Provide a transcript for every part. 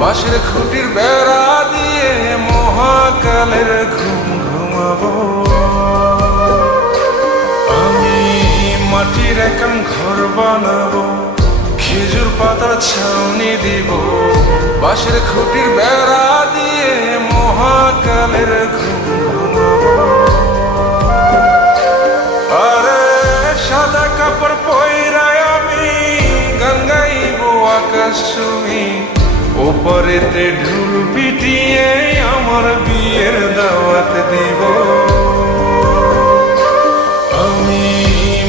বাঁশের খুঁটির বেড়া দিয়ে মহাকালের ঘুম ঘুমাবো। আমি মাটির একান ঘর বানাবো, খেজুর পাতার ছাউনি দিব, বাঁশের খুঁটির বেড়া দিয়ে মহাকালের ঘুম ঘুমাবো। আরে সাদা কাপড় পয়রায় আমি গান গাইব আকাশ ছুঁই, ওপরেতে ঢুল পিটিয়ে আমার বিয়ের দাওয়াত দিব। আমি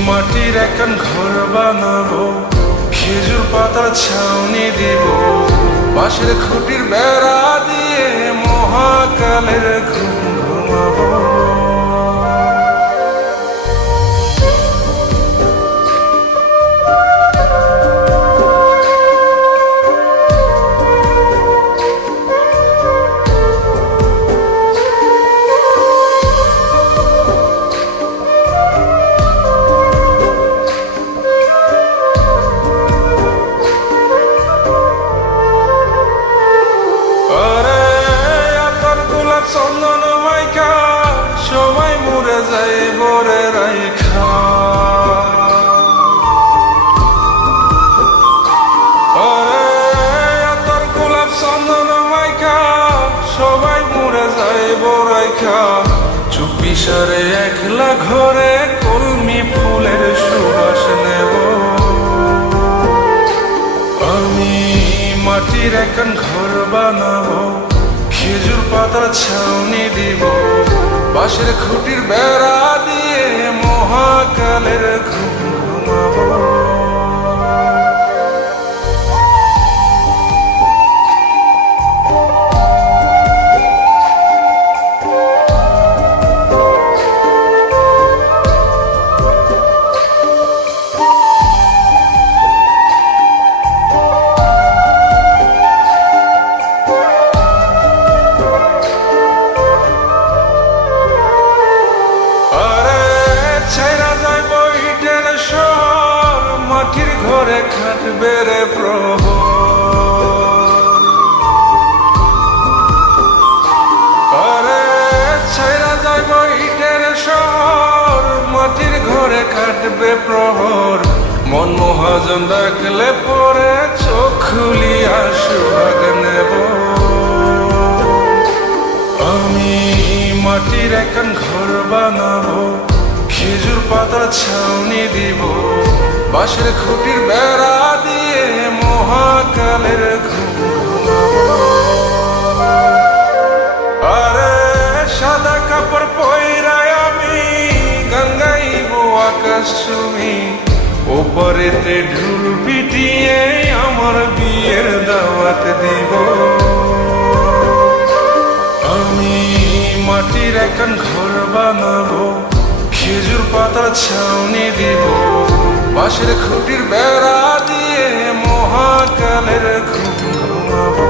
মাটির একান ঘর বানাবো, খেজুর পাতার ছাউনি দিব, বাঁশের খুঁটির বেড়া দিয়ে মহাকালের ঘুম ঘুমাবো। চন্দন মাইকা সবাই মরে যায় বরে রাইখা, তোর গোলাপ চন্দন মাইকা সবাই মরে যায় বরাইখা, চুপি সারে একলা ঘরে কলমি ফুলের সুবাস নেব। আমি মাটির একান ঘর বানাবো, খেজুর পাতার ছাউনি দিব, বাঁশের খুঁটির বেড়া দিয়ে মহাকালের ঘুম ঘুমাবো। মাটির ঘরে খাটবে রে প্রহর, আরে ছাইরা যাইব ইটের শহর, মাটির ঘরে খাটবে প্রহর, মন মহাজন ডাকলে পরে চোখ খুলিয়া সুহাগ নেব। আমি মাটির একান ঘর বানাবো, খেজুর পাতার ছাউনি দিব, বাঁশের খুঁটির বেড়া দিয়ে মহাকালের ঘুম ঘুমাবো। আরে সাদা কাপড় পয়রায় আমি গান গাইব আকাশ ছুঁই, ওপরেতে ঢুল পিটিয়ে আমার বিয়ের দাওয়াত দিব। আমি মাটির একান ঘর বানাবো, খেজুর পাতার ছাউনি দিব, বাঁশের খুঁটির বেড়া দিয়ে মহাকালের ঘুম ঘুমাবো।